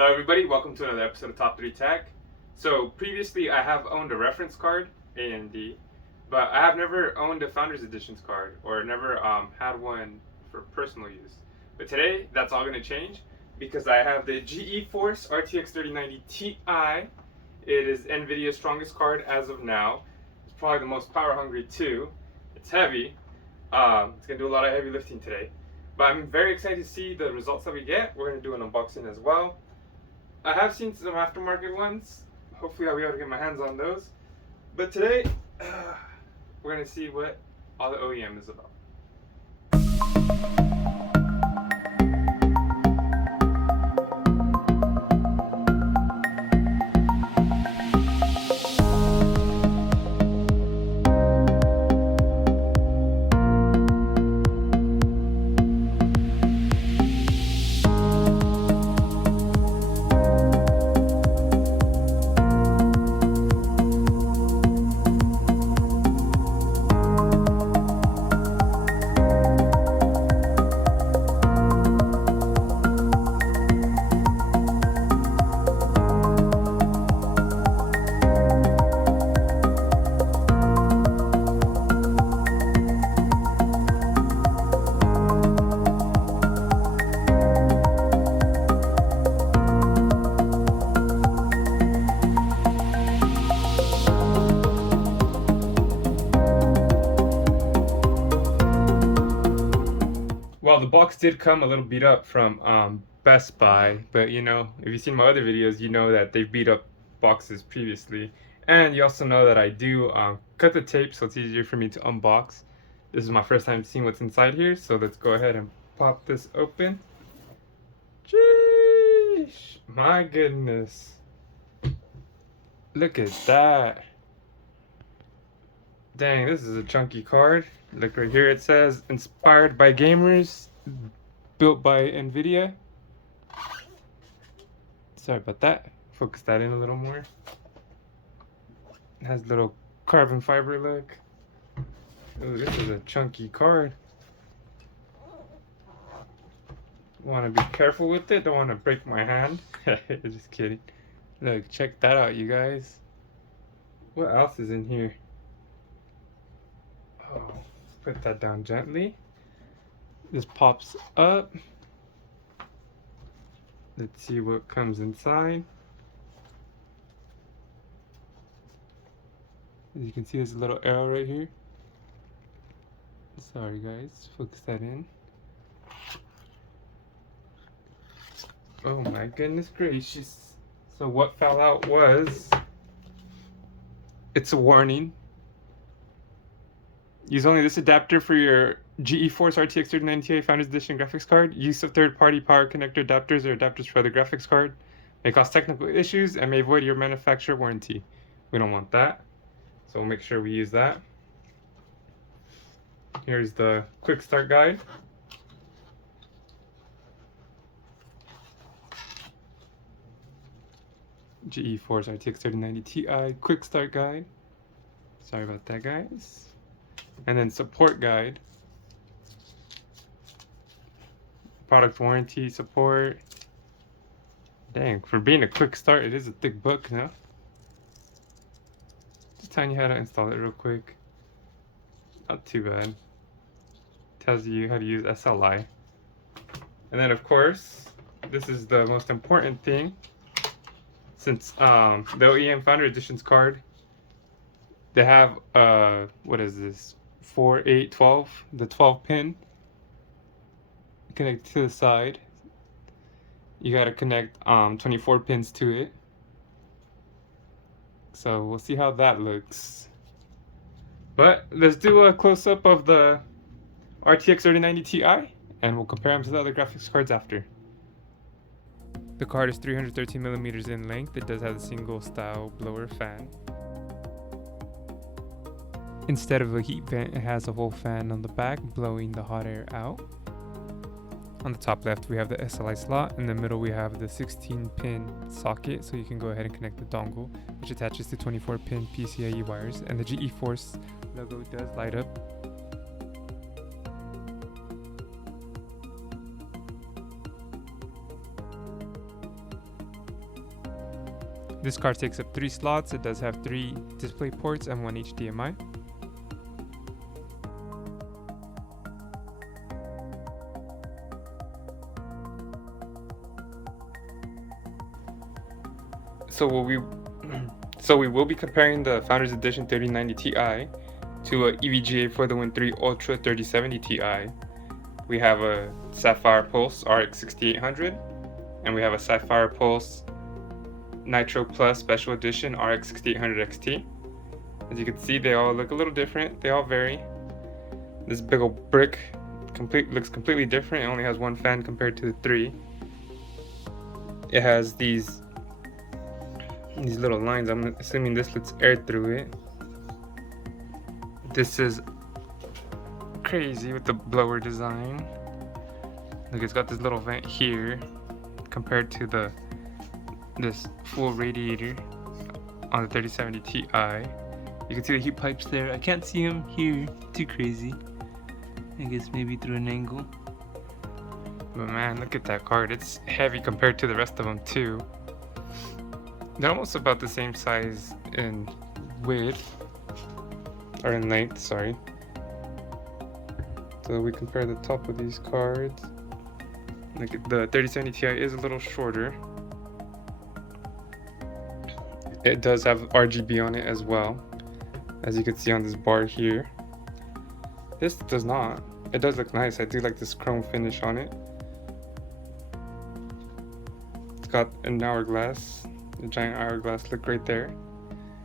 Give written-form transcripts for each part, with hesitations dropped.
Hello everybody, welcome to another episode of Top3Tech. So previously I have owned a reference card, AMD, but I have never owned a Founders Editions card or never had one for personal use. But today that's all going to change because I have the GeForce RTX 3090 Ti. It is NVIDIA's strongest card as of now. It's probably the most power hungry too. It's heavy. It's going to do a lot of heavy lifting today. But I'm very excited to see the results that we get. We're going to do an unboxing as well. I have seen some aftermarket ones. Hopefully I'll be able to get my hands on those. But today, we're going to see what all the OEM is about. Well, the box did come a little beat up from Best Buy, but you know, if you've seen my other videos, you know that they've beat up boxes previously. And you also know that I do cut the tape so it's easier for me to unbox. This is my first time seeing what's inside here, so let's go ahead and pop this open. Jeez, my goodness. Look at that. Dang, this is a chunky card. Look right here, it says inspired by gamers, built by NVIDIA. Sorry about that. Focus that in a little more. It has a little carbon fiber look. Oh, this is a chunky card. Want to be careful with it, don't want to break my hand. Just kidding. Look, check that out, you guys. What else is in here? Oh, put that down gently. This pops up. Let's see what comes inside. As you can see, there's a little arrow right here. Sorry guys, focus that in. Oh my goodness gracious. So what fell out was, it's a warning. Use only this adapter for your GeForce RTX 3090 Ti Founders Edition graphics card. Use of third-party power connector adapters or adapters for other graphics card may cause technical issues and may void your manufacturer warranty. We don't want that, so we'll make sure we use that. Here's the quick start guide. GeForce RTX 3090 Ti quick start guide. Sorry about that, guys. And then support guide, product warranty support. Dang, for being a quick start, it is a thick book now. Just telling you how to install it real quick. Not too bad. Tells you how to use SLI. And then of course, this is the most important thing. Since the OEM Founder Editions card, they have what is this? 4, 8, 12, the 12 pin connect to the side. You got to connect 24 pins to it. So we'll see how that looks. But let's do a close-up of the RTX 3090 Ti and we'll compare them to the other graphics cards after. The card is 313 millimeters in length. It does have a single style blower fan. Instead of a heat vent, it has a whole fan on the back blowing the hot air out. On the top left we have the SLI slot. In the middle we have the 16-pin socket, so you can go ahead and connect the dongle, which attaches to 24-pin PCIe wires, and the GeForce logo does light up. This card takes up 3 slots. It does have 3 display ports and 1 HDMI. So we will be comparing the Founders Edition 3090 Ti to a EVGA for the Win 3 Ultra 3070 Ti. We have a Sapphire Pulse RX 6800, and we have a Sapphire Pulse Nitro Plus Special Edition RX 6800 XT. As you can see, they all look a little different. They all vary. This big old brick looks completely different. It only has 1 fan compared to the 3. It has these little lines. I'm assuming this lets air through it. This is crazy with the blower design. Look, it's got this little vent here compared to this full radiator on the 3070 Ti. You can see the heat pipes there. I can't see them here too crazy. I guess maybe through an angle. But man, look at that card. It's heavy compared to the rest of them too. They're almost about the same size in width, or in length, sorry. So we compare the top of these cards. Like the 3070 Ti is a little shorter. It does have RGB on it as well, as you can see on this bar here. This does not. It does look nice. I do like this chrome finish on it. It's got an hourglass. The giant hourglass look right there.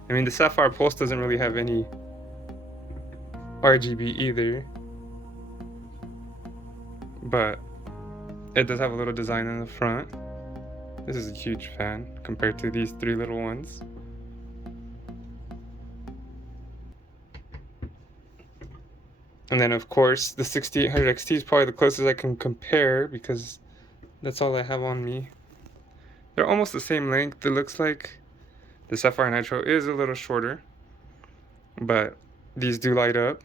I mean, the Sapphire Pulse doesn't really have any RGB either, but it does have a little design in the front. This is a huge fan compared to these 3 little ones. And then of course the 6800 XT is probably the closest I can compare because that's all I have on me. They're almost the same length, it looks like. The Sapphire Nitro is a little shorter, but these do light up.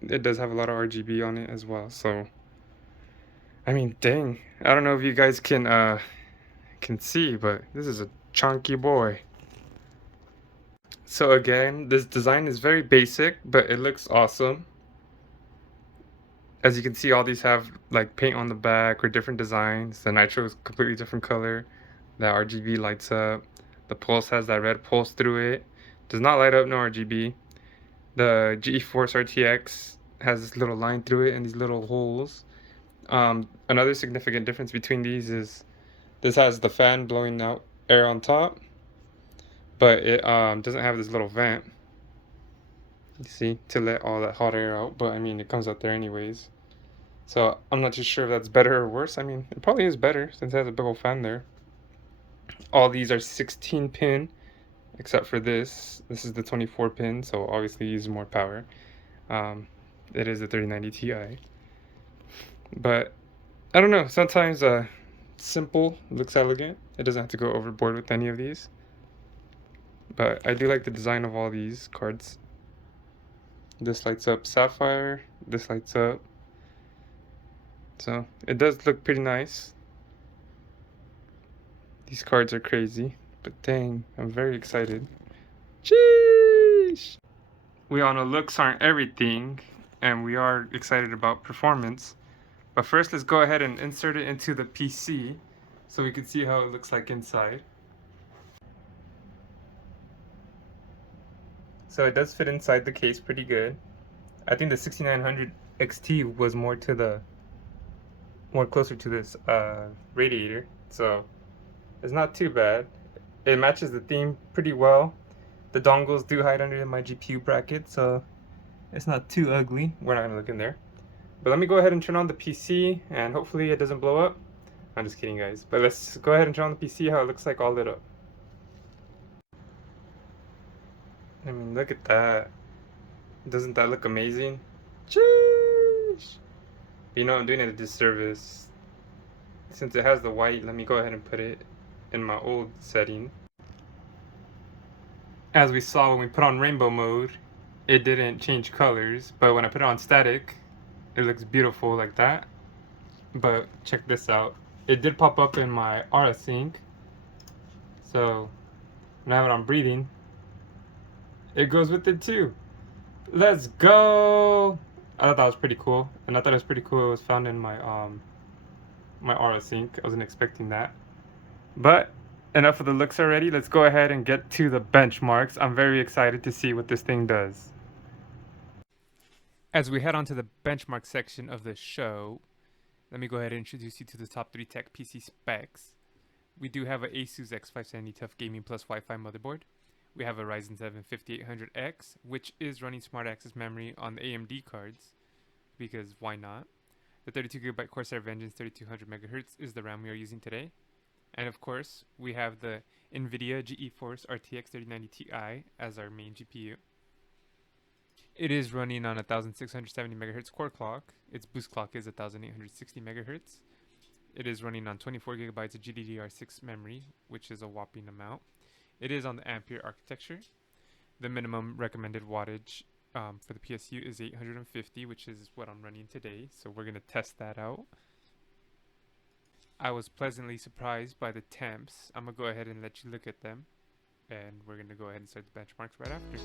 It does have a lot of RGB on it as well, so I mean, dang. I don't know if you guys can see, but this is a chunky boy. So again, this design is very basic, but it looks awesome. As you can see, all these have like paint on the back or different designs. The Nitro is completely different color. The RGB lights up. The Pulse has that red pulse through it. Does not light up, no RGB. The GeForce RTX has this little line through it and these little holes. Another significant difference between these is this has the fan blowing out air on top, but it doesn't have this little vent, you see, to let all that hot air out. But I mean, it comes out there anyways, so I'm not too sure if that's better or worse. I mean, it probably is better since it has a big old fan there. All these are 16 pin except for this. This is the 24 pin, so obviously it uses more power. It is a 3090 Ti, but I don't know, sometimes simple looks elegant. It doesn't have to go overboard with any of these, but I do like the design of all these cards. This lights up Sapphire, this lights up, so it does look pretty nice. These cards are crazy, but dang, I'm very excited. Sheesh! We all know looks aren't everything, and we are excited about performance. But first, let's go ahead and insert it into the PC so we can see how it looks like inside. So it does fit inside the case pretty good. I think the 6900 XT was more closer to this radiator, so it's not too bad. It matches the theme pretty well. The dongles do hide under my GPU bracket, so it's not too ugly. We're not gonna look in there. But let me go ahead and turn on the PC, and hopefully it doesn't blow up. I'm just kidding, guys. But let's go ahead and turn on the PC, how it looks like all lit up. I mean, look at that. Doesn't that look amazing? Sheesh! You know, I'm doing it a disservice. Since it has the white, let me go ahead and put it in my old setting. As we saw when we put on rainbow mode, it didn't change colors, but when I put it on static, it looks beautiful like that. But check this out. It did pop up in my aura sync, so and I have it on breathing, it goes with it too. Let's go! I thought that was pretty cool, and I thought it was pretty cool. It was found in my Aura Sync. I wasn't expecting that. But enough of the looks already. Let's go ahead and get to the benchmarks. I'm very excited to see what this thing does. As we head on to the benchmark section of the show, let me go ahead and introduce you to the Top3Tech PC specs. We do have an Asus X570 Tough Gaming Plus Wi-Fi motherboard. We have a Ryzen 7 5800X, which is running smart access memory on the AMD cards, because why not? The 32GB Corsair Vengeance 3200MHz is the RAM we are using today. And of course, we have the NVIDIA GeForce RTX 3090 Ti as our main GPU. It is running on a 1670MHz core clock. Its boost clock is 1860MHz. It is running on 24GB of GDDR6 memory, which is a whopping amount. It is on the Ampere architecture. The minimum recommended wattage for the PSU is 850, which is what I'm running today, so we're going to test that out. I was pleasantly surprised by the temps. I'm going to go ahead and let you look at them, and we're going to go ahead and start the benchmarks right after.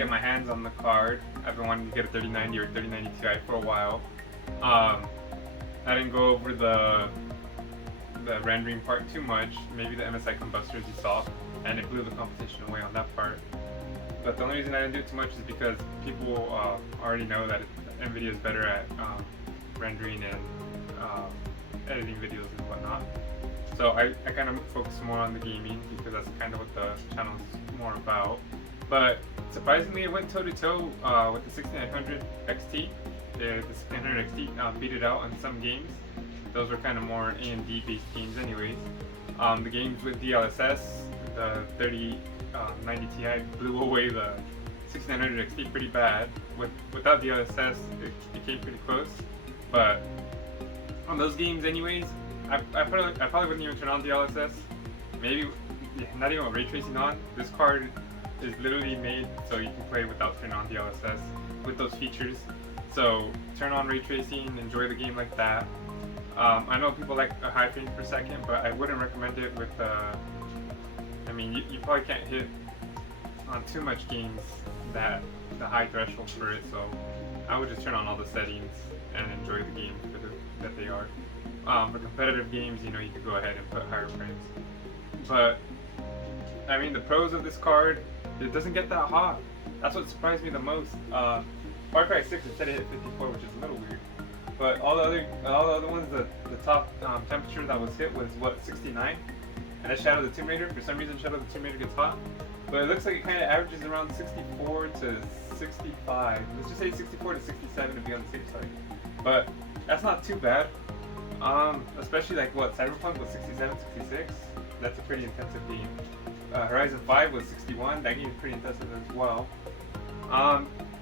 get my hands on the card. I've been wanting to get a 3090 or 3090 Ti for a while. I didn't go over the rendering part too much. Maybe the MSI combustors you saw, and it blew the competition away on that part. But the only reason I didn't do it too much is because people already know that NVIDIA is better at rendering and editing videos and whatnot. So I kind of focus more on the gaming because that's kind of what the channel is more about. But surprisingly, it went toe-to-toe with the 6900 XT. The 6900 XT beat it out in some games. Those were kind of more AMD based games anyways. The games with DLSS, the 3090 Ti blew away the 6900 XT pretty bad. Without DLSS, it came pretty close. But on those games anyways, I probably wouldn't even turn on DLSS. Maybe not even with ray tracing on. This card is literally made so you can play without turning on DLSS with those features. So turn on ray tracing, enjoy the game like that. I know people like a high frames per second, but I wouldn't recommend it with I mean, you probably can't hit on too much games that the high threshold for it, so I would just turn on all the settings and enjoy the game for that they are. For competitive games, you know, you could go ahead and put higher frames. But I mean, the pros of this card, it doesn't get that hot. That's what surprised me the most. Far Cry 6 it said it hit 54, which is a little weird. But all the other ones, the top temperature that was hit was what, 69? And that's Shadow of the Tomb Raider. For some reason, Shadow of the Tomb Raider gets hot. But it looks like it kind of averages around 64 to 65. Let's just say 64 to 67 to be on the safe side. But that's not too bad. Especially like what, Cyberpunk was 67, 66. That's a pretty intensive game. Horizon 5 was 61. That game is pretty intensive as well.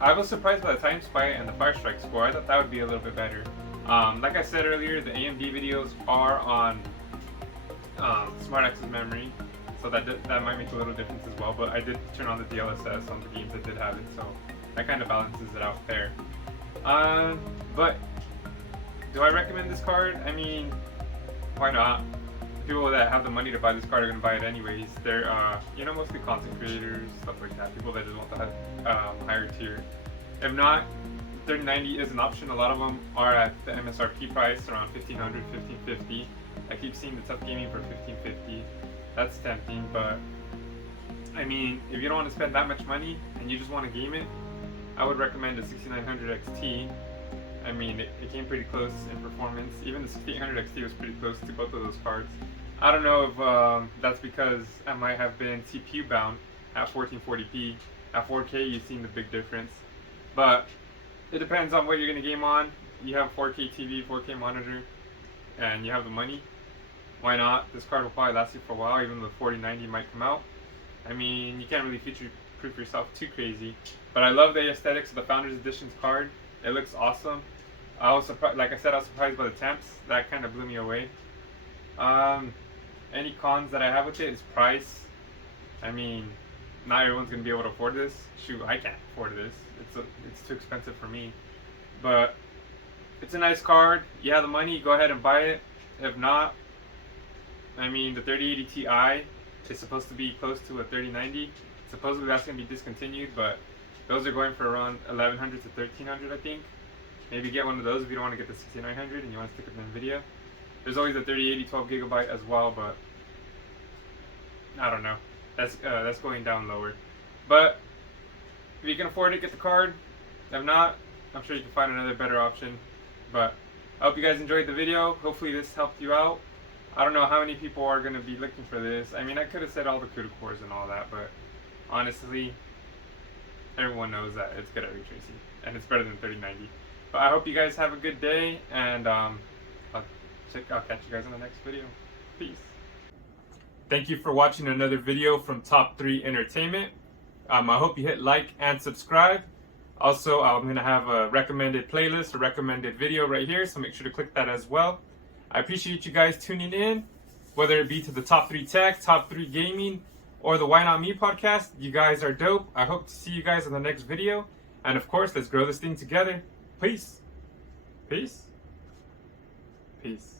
I was surprised by the time spy and the Firestrike score. I thought that would be a little bit better. Like I said earlier, the AMD videos are on Smart Access memory, so that might make a little difference as well. But I did turn on the DLSS on the games that did have it, so that kind of balances it out there. But do I recommend this card? I mean, why not? People that have the money to buy this card are going to buy it anyways. They're, you know, mostly content creators, stuff like that. People that just want the higher tier. If not, 3090 is an option. A lot of them are at the MSRP price, around 1500, 1550. I keep seeing the Tough Gaming for 1550. That's tempting, but I mean, if you don't want to spend that much money and you just want to game it, I would recommend a 6900 XT. I mean, it came pretty close in performance. Even the 6800 XT was pretty close to both of those cards. I don't know if that's because I might have been CPU bound at 1440p. At 4K, you've seen the big difference. But it depends on what you're going to game on. You have 4K TV, 4K monitor, and you have the money. Why not? This card will probably last you for a while, even though the 4090 might come out. I mean, you can't really future-proof yourself too crazy. But I love the aesthetics of the Founders Editions card. It looks awesome. I was surprised, like I said, I was surprised by the temps. That kind of blew me away. Any cons that I have with it is price. I mean, not everyone's gonna be able to afford this. Shoot, I can't afford this. It's too expensive for me. But it's a nice card. You have the money, go ahead and buy it. If not, I mean, the 3080 Ti is supposed to be close to a 3090. Supposedly that's gonna be discontinued, but those are going for around 1100 to 1300, I think. Maybe get one of those if you don't want to get the 6900 and you want to stick with NVIDIA. There's always the 3080 12GB as well, but I don't know. That's going down lower. But if you can afford it, get the card. If not, I'm sure you can find another better option. But I hope you guys enjoyed the video. Hopefully this helped you out. I don't know how many people are going to be looking for this. I mean, I could have said all the CUDA cores and all that, but honestly, everyone knows that it's good at ray tracing and it's better than 3090. But I hope you guys have a good day, and I'll catch you guys in the next video. Peace. Thank you for watching another video from Top 3 Entertainment. I hope you hit like and subscribe. Also, I'm going to have a recommended playlist, a recommended video right here, so make sure to click that as well. I appreciate you guys tuning in, whether it be to the Top 3 Tech, Top 3 Gaming, or the Why Not Me podcast. You guys are dope. I hope to see you guys in the next video. And of course, let's grow this thing together. Peace. Peace. Peace.